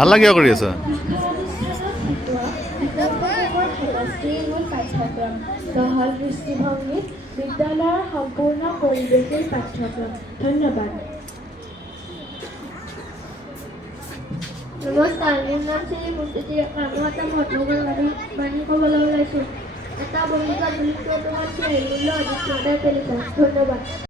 হাল্লা কিয় কৰি আছা? সহজ দৃষ্টিভংগীত বিদ্যালয়ৰ সম্পূৰ্ণ পৰিৱেশৰ পাঠ্যক্ৰম। ধন্যবাদ। নমস্কাৰ, মোৰ নাম শ্ৰী মুন্তিতি। মই এটা মহাত্মা বাণী ক'বলৈ ওলাইছোঁ। এটা বন্ধুত্ব বুলি তোমাৰ মূল্য অধিক পেলিছা। ধন্যবাদ।